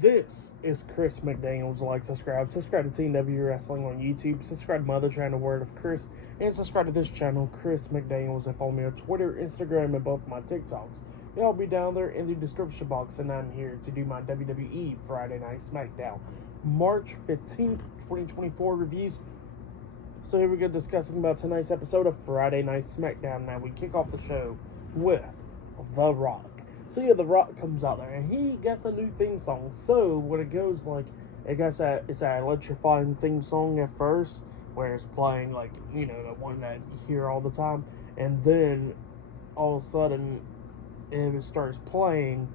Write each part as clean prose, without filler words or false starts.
This is Chris McDaniels. Like, subscribe to TNW Wrestling on YouTube, subscribe to my other channel, Word of Chris, and subscribe to this channel, Chris McDaniels, and follow me on Twitter, Instagram, and both my TikToks. They'll be down there in the description box, and I'm here to do my WWE Friday Night SmackDown March 15th, 2024 reviews. So here we go, discussing about tonight's episode of Friday Night SmackDown. Now we kick off the show with The Rock. So yeah, The Rock comes out there and he gets a new theme song. So when it goes like, it's that electrifying theme song at first, where it's playing like, the one that you hear all the time, and then all of a sudden it starts playing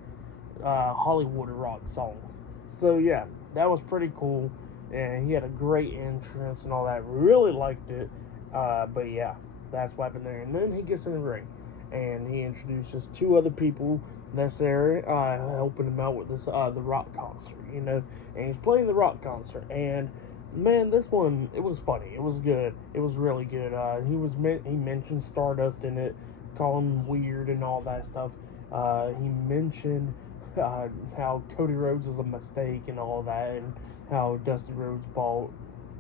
Hollywood Rock songs. So yeah, that was pretty cool, and he had a great entrance and all that. Really liked it, but yeah, that's what happened there. And then he gets in the ring, and he introduces two other people necessary, helping him out with this the Rock concert, and he's playing the Rock concert, and man, this one, it was funny, it was good, it was really good. He mentioned Stardust in it, calling him weird and all that stuff. He mentioned how Cody Rhodes is a mistake and all that, and how Dusty Rhodes bought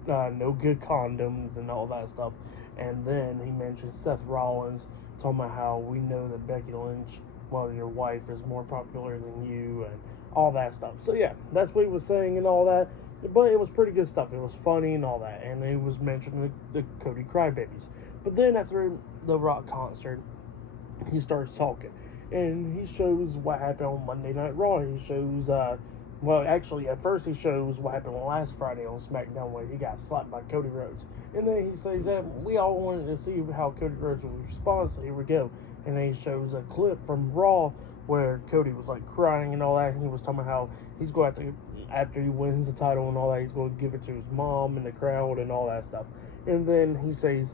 no good condoms and all that stuff. And then he mentioned Seth Rollins, talking about how we know that Becky Lynch, well, your wife is more popular than you, and all that stuff. So yeah, that's what he was saying and all that. But it was pretty good stuff. It was funny and all that. And he was mentioning the Cody Crybabies. But then after the Rock concert, he starts talking. And he shows what happened on Monday Night Raw. He shows, actually, at first he shows what happened last Friday on SmackDown, where he got slapped by Cody Rhodes. And then he says that we all wanted to see how Cody Rhodes would respond, so here we go. And then he shows a clip from Raw where Cody was like crying and all that, and he was talking about how he's going to, after he wins the title and all that, he's going to give it to his mom and the crowd and all that stuff. And then he says,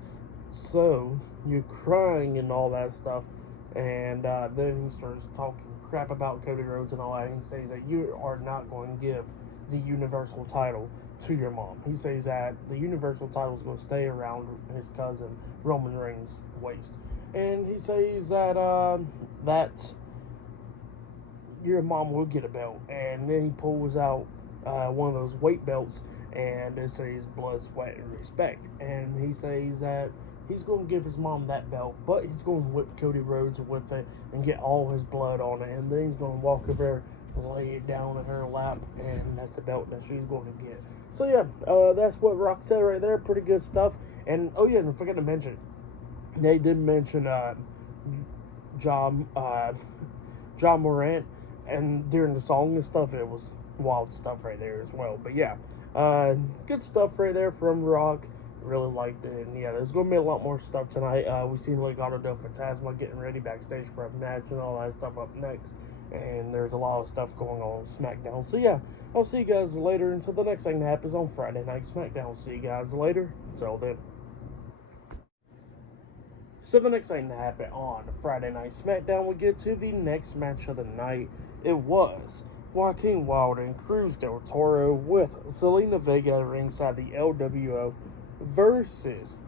so you're crying and all that stuff. And then he starts talking crap about Cody Rhodes and all that. And he says that you are not going to give the Universal title to your mom. He says that the Universal title is going to stay around his cousin Roman Reigns' waist. And he says that your mom will get a belt. And then he pulls out one of those weight belts, and it says blood, sweat, and respect. And he says that he's going to give his mom that belt, but he's going to whip Cody Rhodes with it and get all his blood on it. And then he's going to walk over and lay it down in her lap, and that's the belt that she's going to get. So yeah, that's what Rock said right there. Pretty good stuff. And oh yeah, and I forgot to mention, they did mention John Morant, and during the song and stuff, it was wild stuff right there as well. But yeah, good stuff right there from Rock. Really liked it. And yeah, there's going to be a lot more stuff tonight. We've seen Legado del Fantasma getting ready backstage for a match and all that stuff up next. And there's a lot of stuff going on SmackDown. So yeah, I'll see you guys later until the next thing that happens on Friday Night SmackDown. See you guys later. Until then. So the next thing that happened on Friday Night SmackDown, we get to the next match of the night. It was Joaquin Wilder and Cruz del Toro with Zelina Vega ringside, the LWO, versus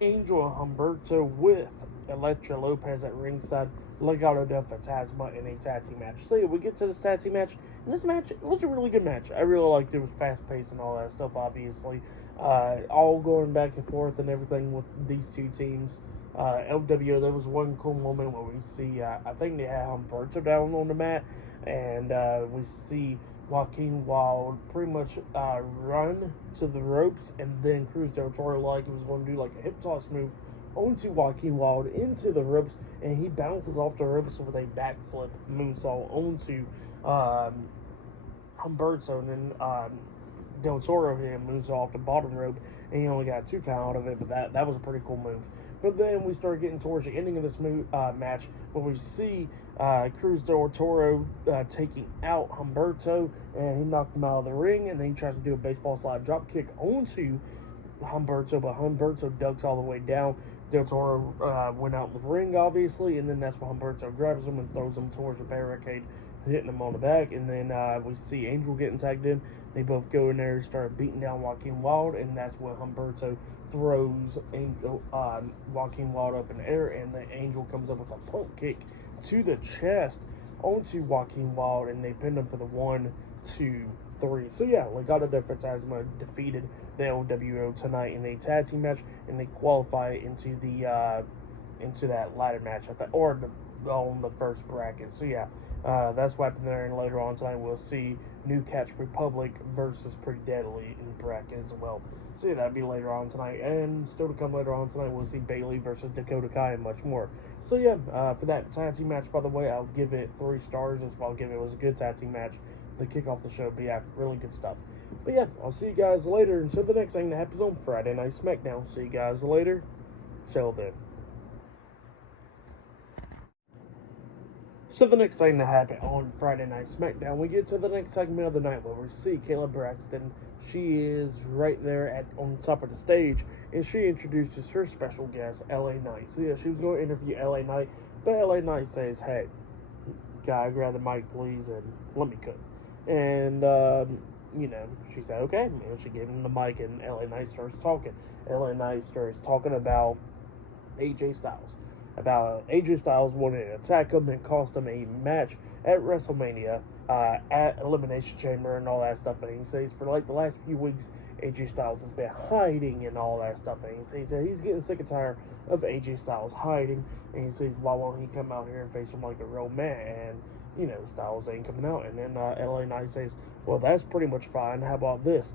Angel Humberto with Elektra Lopez at ringside, Legado del Fantasma in a tag team match. So yeah, we get to this tag team match, and this match, it was a really good match. I really liked it. It was fast paced and all that stuff, obviously. All going back and forth and everything with these two teams. LWO, there was one cool moment where we see, I think they had Humberto down on the mat, and we see Joaquin Wilde pretty much run to the ropes, and then Cruz del Toro like he was going to do like a hip toss move onto Joaquin Wilde into the ropes, and he bounces off the ropes with a backflip moonsault onto Humberto, and then Del Toro hit him, moves off the bottom rope, and he only got 2 count out of it, but that was a pretty cool move. But then we start getting towards the ending of this match, where we see Cruz del Toro taking out Humberto, and he knocked him out of the ring, and then he tries to do a baseball slide drop kick onto Humberto, but Humberto ducks all the way down. Del Toro went out in the ring, obviously, and then that's when Humberto grabs him and throws him towards the barricade, hitting him on the back. And then we see Angel getting tagged in. They both go in there and start beating down Joaquin Wilde, and that's when Humberto throws Joaquin Wilde up in the air, and the Angel comes up with a pump kick to the chest onto Joaquin Wilde, and they pinned him for the 1, 2, 3. So yeah, Legado del Fantasma defeated the LWO tonight in a tag team match, and they qualify into that ladder match, on the first bracket. So yeah, that's what happened there. And later on tonight, we'll see New Catch Republic versus Pretty Deadly in the bracket as well. So yeah, that'll be later on tonight. And still to come later on tonight, we'll see Bayley versus Dakota Kai and much more. So yeah, for that tag team match, by the way, I'll give it 3 stars. That's what I'll give it. It was a good tag team match to kick off the show. But yeah, really good stuff. But yeah, I'll see you guys later. Until the next thing that happens on Friday Night SmackDown. See you guys later. Till then. So the next thing that happened on Friday Night SmackDown, we get to the next segment of the night where we see Kayla Braxton. She is right there on top of the stage, and she introduces her special guest, LA Knight. So yeah, she was going to interview LA Knight, but LA Knight says, "Hey, guy, grab the mic, please, and let me cook." And she said, "Okay." And she gave him the mic, and LA Knight starts talking. LA Knight starts talking about AJ Styles. About AJ Styles wanting to attack him and cost him a match at WrestleMania, at Elimination Chamber and all that stuff. And he says for like the last few weeks, AJ Styles has been hiding and all that stuff. And he says he's getting sick and tired of AJ Styles hiding. And he says, why won't he come out here and face him like a real man? And, Styles ain't coming out. And then LA Knight says, well, that's pretty much fine. How about this?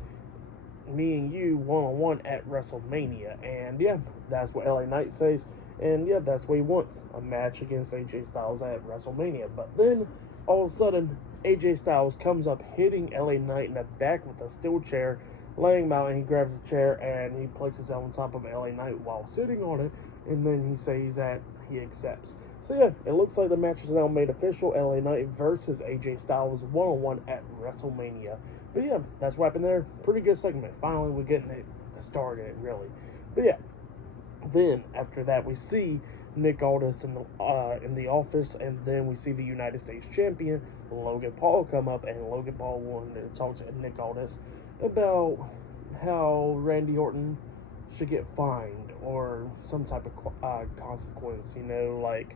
Me and you one-on-one at WrestleMania. And yeah, that's what LA Knight says. And yeah, that's what he wants, a match against AJ Styles at WrestleMania. But then, all of a sudden, AJ Styles comes up hitting LA Knight in the back with a steel chair, laying him out, and he grabs the chair and he places it on top of LA Knight while sitting on it, and then he says that he accepts. So yeah, it looks like the match is now made official, LA Knight versus AJ Styles one-on-one at WrestleMania. But yeah, that's what happened there. Pretty good segment. Finally, we're getting it started, really. But yeah. Then after that, we see Nick Aldis in the office, and then we see the United States Champion Logan Paul come up, and Logan Paul wanted to talk to Nick Aldis about how Randy Orton should get fined or some type of consequence, like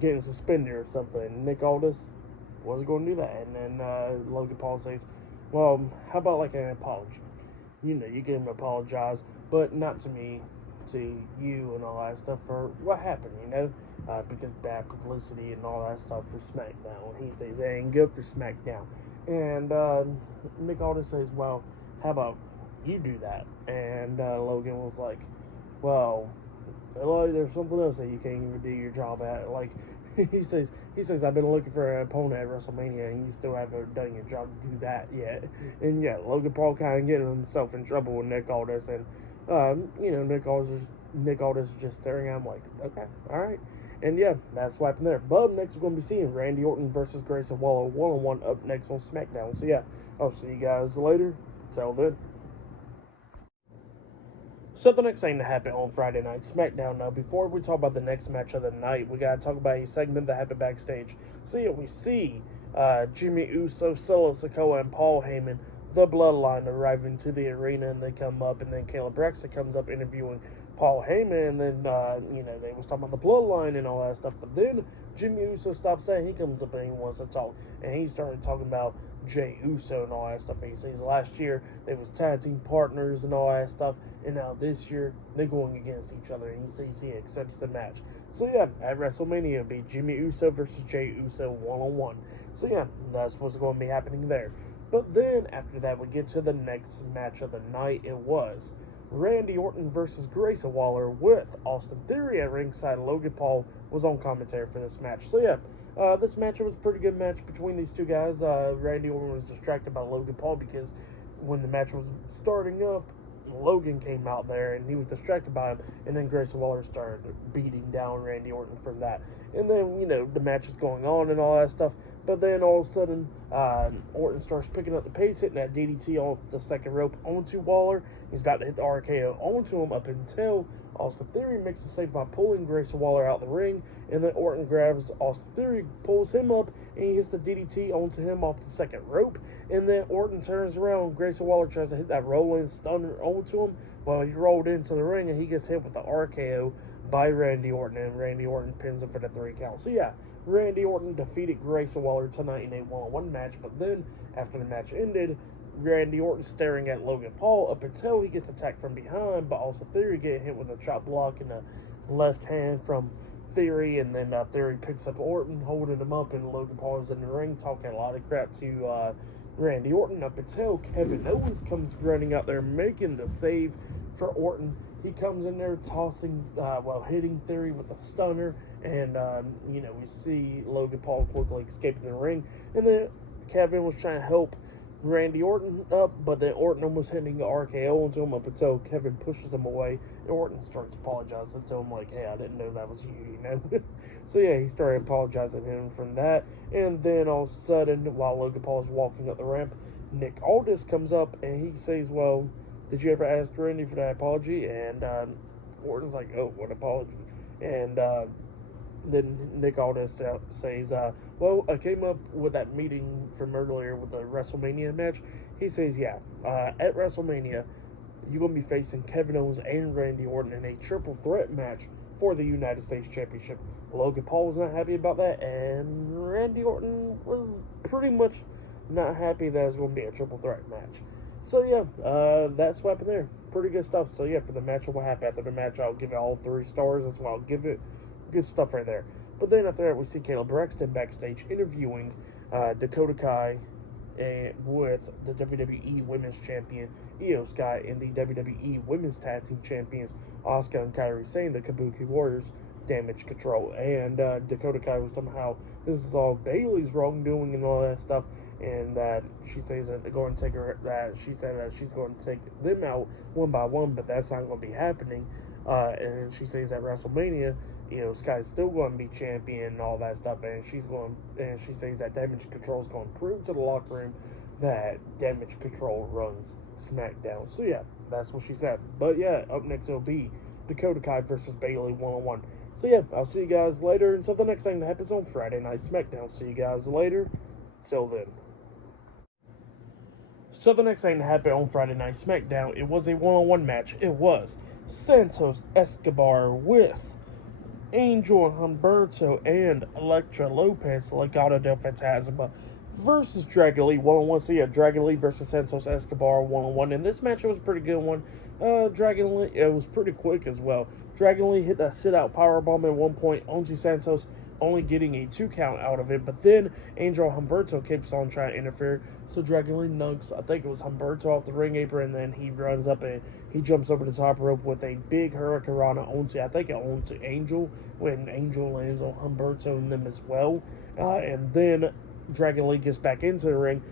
getting suspended or something. Nick Aldis wasn't going to do that, and then Logan Paul says, "Well, how about like an apology? You get him to apologize, but not to me." To you and all that stuff for what happened, because bad publicity and all that stuff for SmackDown. He says it ain't good for SmackDown. And Nick Aldis says, well, how about you do that? And Logan was like, well, there's something else that you can't even do your job at. Like, he says, I've been looking for an opponent at WrestleMania, and you still haven't done your job to do that yet. And yeah, Logan Paul kind of getting himself in trouble with Nick Aldis, and Nick Aldis is just staring at him like, okay, all right. And yeah, that's what happened there. But next we're going to be seeing Randy Orton versus Grayson Waller one-on-one up next on SmackDown. So yeah, I'll see you guys later. Till then. So the next thing that happened on Friday Night SmackDown, now before we talk about the next match of the night, we got to talk about a segment that happened backstage. So yeah, we see Jimmy Uso, Solo Sikoa, and Paul Heyman, the Bloodline, arriving to the arena, and they come up, and then Kayla Braxton comes up interviewing Paul Heyman, and then they was talking about the Bloodline and all that stuff. But then Jimmy Uso stops that. He comes up and he wants to talk, and he started talking about Jey Uso and all that stuff. And he says last year they was tag team partners and all that stuff, and now this year they're going against each other. And he says he accepts the match. So yeah, at WrestleMania it'll be Jimmy Uso versus Jey Uso one-on-one. So yeah, that's what's going to be happening there. But then, after that, we get to the next match of the night. It was Randy Orton versus Grayson Waller with Austin Theory at ringside. Logan Paul was on commentary for this match. So yeah, this match was a pretty good match between these two guys. Randy Orton was distracted by Logan Paul because when the match was starting up, Logan came out there and he was distracted by him, and then Grayson Waller started beating down Randy Orton from that. And then, the match is going on and all that stuff. But then all of a sudden, Orton starts picking up the pace, hitting that DDT off the second rope onto Waller. He's about to hit the RKO onto him up until Austin Theory makes the save by pulling Grayson Waller out of the ring. And then Orton grabs Austin Theory, pulls him up, and he hits the DDT onto him off the second rope. And then Orton turns around. Grayson Waller tries to hit that rolling stunner onto him. Well, he rolled into the ring, and he gets hit with the RKO by Randy Orton, and Randy Orton pins him for the 3 count. So yeah, Randy Orton defeated Grayson Waller tonight in a one-on-one match, but then, after the match ended, Randy Orton staring at Logan Paul up until he gets attacked from behind, but also Theory getting hit with a chop block in the left hand from Theory, and then Theory picks up Orton, holding him up, and Logan Paul is in the ring talking a lot of crap to Randy Orton up until Kevin Owens comes running out there making the save for Orton. He comes in there tossing, hitting Theory with a stunner, and, we see Logan Paul quickly escaping the ring, and then Kevin was trying to help Randy Orton up, but then Orton almost hitting the RKO into him up until Kevin pushes him away, and Orton starts apologizing to him like, hey, I didn't know that was you, So yeah, he started apologizing to him from that, and then all of a sudden, while Logan Paul is walking up the ramp, Nick Aldis comes up, and he says, well, did you ever ask Randy for that apology? And Orton's like, oh, what apology? And then Nick Aldis says, well, I came up with that meeting from earlier with the WrestleMania match. He says, yeah, at WrestleMania, you're going to be facing Kevin Owens and Randy Orton in a triple threat match for the United States Championship. Logan Paul was not happy about that, and Randy Orton was pretty much not happy that it was going to be a triple threat match. So yeah, that's what happened there. Pretty good stuff. So yeah, for the match and what happened after the match, I'll give it all 3 stars as well. I'll give it good stuff right there. But then after that, we see Caleb Braxton backstage interviewing Dakota Kai with the WWE Women's Champion Io Sky and the WWE Women's Tag Team Champions Asuka and Kairi Sane, the Kabuki Warriors, Damage Control. And Dakota Kai was talking how this is all Bayley's wrongdoing and all that stuff, and that she says that they're going to take her. That she said that she's going to take them out one by one, but that's not going to be happening. And she says at WrestleMania, Sky's still going to be champion and all that stuff, and she says that Damage Control is going to prove to the locker room that Damage Control runs SmackDown. So yeah, that's what she said. But yeah, up next it'll be Dakota Kai versus Bayley one-on-one. So yeah, I'll see you guys later until the next thing that happens on Friday Night SmackDown. See you guys later. Till then. So the next thing that happened on Friday Night SmackDown, it was a one-on-one match. It was Santos Escobar with Angel Humberto and Elektra Lopez, Legado del Fantasma, versus Dragon Lee one-on-one. So yeah, Dragon Lee versus Santos Escobar one-on-one. And this match, it was a pretty good one. Dragon Lee, it was pretty quick as well. Dragon Lee hit that sit-out powerbomb at one point onto Santos, only getting a 2 count out of it. But then Angel Humberto keeps on trying to interfere. So Dragon Lee knocks, I think it was Humberto off the ring apron, and then he runs up and he jumps over the top rope with a big hurricanrana onto Angel, when Angel lands on Humberto and them as well. And then Dragon Lee gets back into the ring.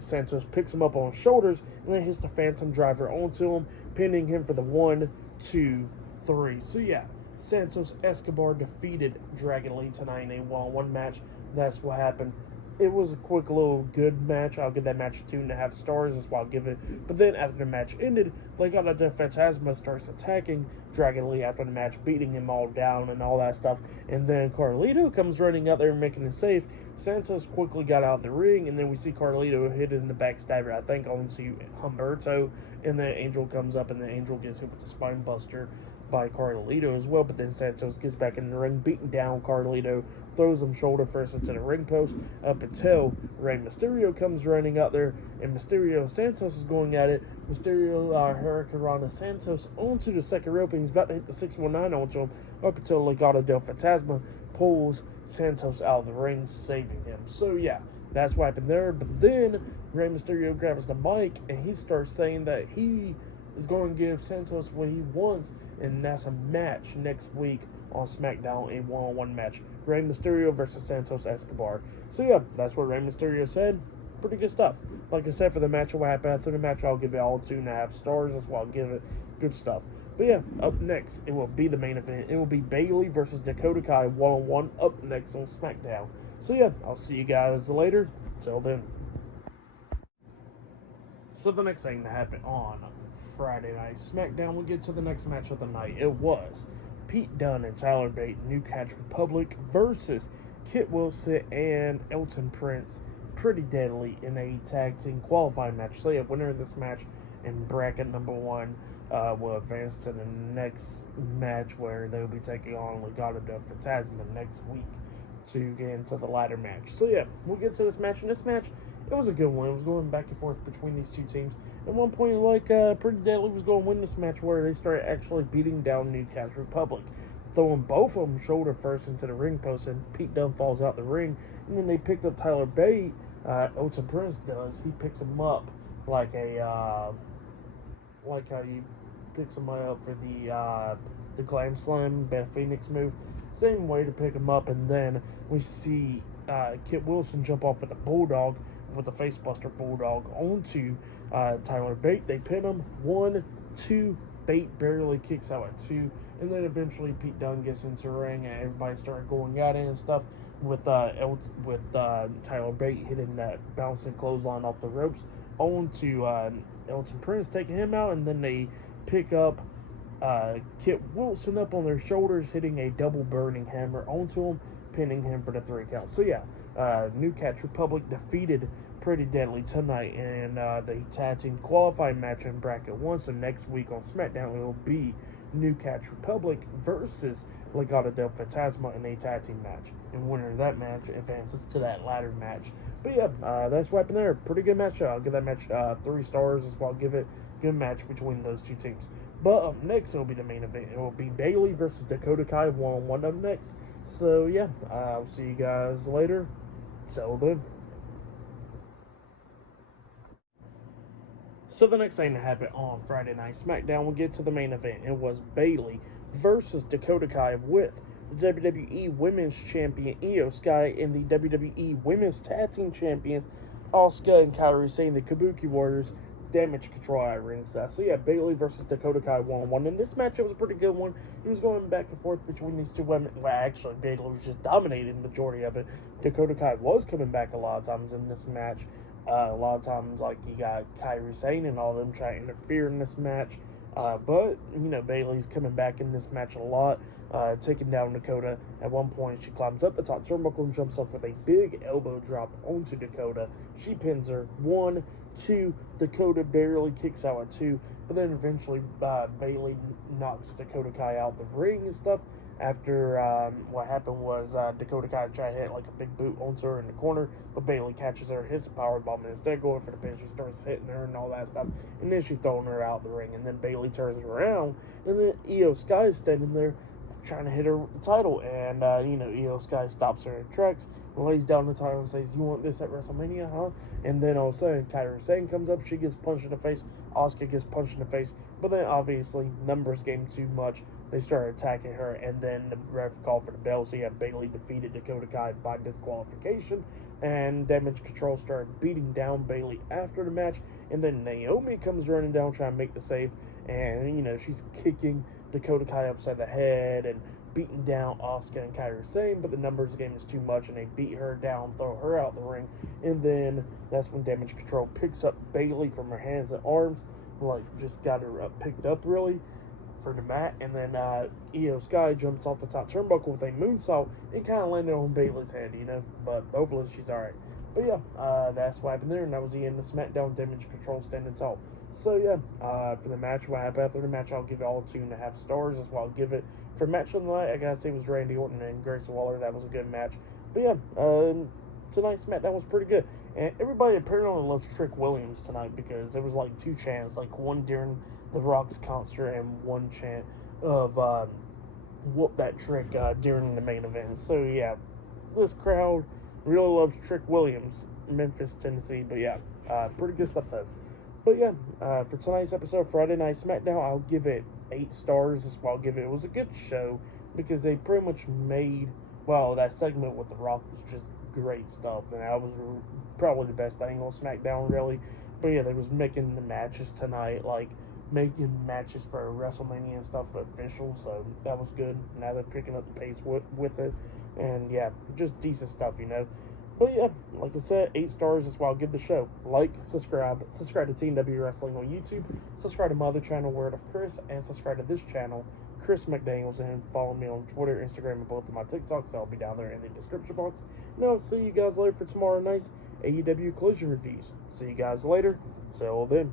Santos picks him up on his shoulders and then hits the Phantom Driver onto him, pinning him for the 1, 2, 3. So yeah, Santos Escobar defeated Dragon Lee tonight in a one-on-one match. That's what happened. It was a quick little good match. I'll give that match 2.5 stars. That's what I'll give it. But then after the match ended, Legado del Fantasma starts attacking Dragon Lee after the match, beating him all down and all that stuff. And then Carlito comes running out there making a save. Santos quickly got out of the ring, and then we see Carlito hit in the backstabber, I think, onto Humberto. And then Angel comes up, and then Angel gets hit with the spine buster by Carlito as well. But then Santos gets back in the ring, beating down Carlito, throws him shoulder first into the ring post up until Rey Mysterio comes running out there, and Mysterio Santos is going at it. Mysterio Hurricanrana Santos onto the second rope, and he's about to hit the 619 onto him up until Legado del Fantasma pulls Santos out of the ring, saving him. So yeah, that's what happened there. But then Rey Mysterio grabs the mic and he starts saying that he is going to give Santos what he wants, and that's a match next week on SmackDown, a one-on-one match. Rey Mysterio versus Santos Escobar. So yeah, that's what Rey Mysterio said. Pretty good stuff. Like I said, for the match and what happened after the match, I'll give it all 2.5 stars. That's why I'll give it. Good stuff. But yeah, up next, it will be the main event. It will be Bayley versus Dakota Kai one-on-one up next on SmackDown. So yeah, I'll see you guys later. Till then. So the next thing that happened on Friday Night SmackDown, we'll get to the next match of the night. It was Pete Dunne and Tyler Bate, New Catch Republic versus Kit Wilson and Elton Prince, Pretty Deadly, in a tag team qualifying match. So yeah, winner of this match in bracket number 1 will advance to the next match, where they'll be taking on Legado del Fantasma next week to get into the ladder match. So yeah, we'll get to this match. And this match, it was a good one. It was going back and forth between these two teams. At one point, Pretty Deadly was going to win this match, where they started actually beating down New Catch Republic, throwing both of them shoulder first into the ring post, and Pete Dunne falls out the ring. And then they picked up Tyler Bate. Elton Prince does. He picks him up like how you picks him up for the Glam Slam Beth Phoenix move. Same way to pick him up, and then we see Kit Wilson jump off with the Bulldog, with the Facebuster Bulldog onto Tyler Bate. They pin him 1, 2. Bate barely kicks out at 2, and then eventually Pete Dunne gets into the ring, and everybody started going at it and stuff. With Tyler Bate hitting that bouncing clothesline off the ropes onto Elton Prince, taking him out, and then they pick up Kit Wilson up on their shoulders, hitting a double burning hammer onto him, pinning him for the 3 count. So yeah, New Catch Republic defeated Pretty Deadly tonight in the tag team qualifying match in bracket 1. So next week on SmackDown, it will be New Catch Republic versus Legado del Fantasma in a tag team match. And winner of that match advances to that ladder match. But yeah, that's what happened there. Pretty good match. I'll give that match 3 stars as well. Give it a good match between those two teams. But up next, it will be the main event. It will be Bayley versus Dakota Kai 1-on-1 up next. So yeah, I'll see you guys later. Till then. So the next thing that happened on Friday Night SmackDown, we'll get to the main event. It was Bayley versus Dakota Kai with the WWE Women's Champion Io Sky and the WWE Women's Tag Team Champions Asuka and Kairi Sane, the Kabuki Warriors, Damage Control at ringside. So yeah, Bayley versus Dakota Kai 1-on-1. In this match, it was a pretty good one. It was going back and forth between these two women. Well, actually, Bayley was just dominating the majority of it. Dakota Kai was coming back a lot of times in this match. A lot of times, like, you got Kairi Sane and all of them trying to interfere in this match. But, you know, Bayley's coming back in this match a lot, taking down Dakota. At one point, she climbs up the top turnbuckle and jumps up with a big elbow drop onto Dakota. She pins her 1, 2. Dakota barely kicks out at 2. But then eventually, Bayley knocks Dakota Kai out the ring and stuff. After what happened was Dakota Kai tried to hit like a big boot onto her in the corner, but Bayley catches her, hits a powerbomb, and instead of going for the pin, she starts hitting her and all that stuff, and then she's throwing her out the ring, and then Bayley turns around, and then Io Sky is standing there trying to hit her with the title, and Io Sky stops her in her tracks, lays down the title and says, "You want this at WrestleMania, huh?" And then all of a sudden, Kairi Sane comes up, she gets punched in the face, Asuka gets punched in the face, but then obviously numbers game too much. They started attacking her, and then the ref called for the bell. So yeah, Bayley defeated Dakota Kai by disqualification, and Damage Control started beating down Bayley after the match. And then Naomi comes running down trying to make the save, and she's kicking Dakota Kai upside the head and beating down Asuka and Kairi Sane, but the numbers game is too much, and they beat her down, throw her out the ring, and then that's when Damage Control picks up Bayley from her hands and arms, like just got her picked up really for the mat, and then Io Sky jumps off the top turnbuckle with a moonsault and kind of landed on Bayley's head, but hopefully she's alright. But yeah, that's what happened there, and that was the end of SmackDown. Damage Control standing tall. So yeah, for the match, what happened after the match, I'll give it all 2.5 stars. That's what I'll give it. For match of the night, I gotta say it was Randy Orton and Grayson Waller. That was a good match. But yeah, tonight's SmackDown was pretty good. And everybody apparently loves Trick Williams tonight, because there was like 2 chants, like one during the Rock's concert and one chant of whoop that trick during the main event. So yeah, this crowd really loves Trick Williams, Memphis, Tennessee. But yeah, pretty good stuff though. But yeah, for tonight's episode, Friday Night SmackDown, I'll give it 8 stars. That's what I'll give it. It was a good show, because they pretty much made, that segment with The Rock was just great stuff, and that was probably the best thing on SmackDown, really. But yeah, they was making the matches tonight, like making matches for WrestleMania and stuff official, so that was good. Now they're picking up the pace with it, and yeah, just decent stuff, But yeah, like I said, 8 stars is what I'll give the show. Like, subscribe to Team W Wrestling on YouTube, subscribe to my other channel, Word of Chris, and subscribe to this channel, Chris McDaniels, and follow me on Twitter, Instagram, and both of my TikToks. I'll be down there in the description box. And I'll see you guys later for tomorrow night's AEW Collision reviews. See you guys later. Till then.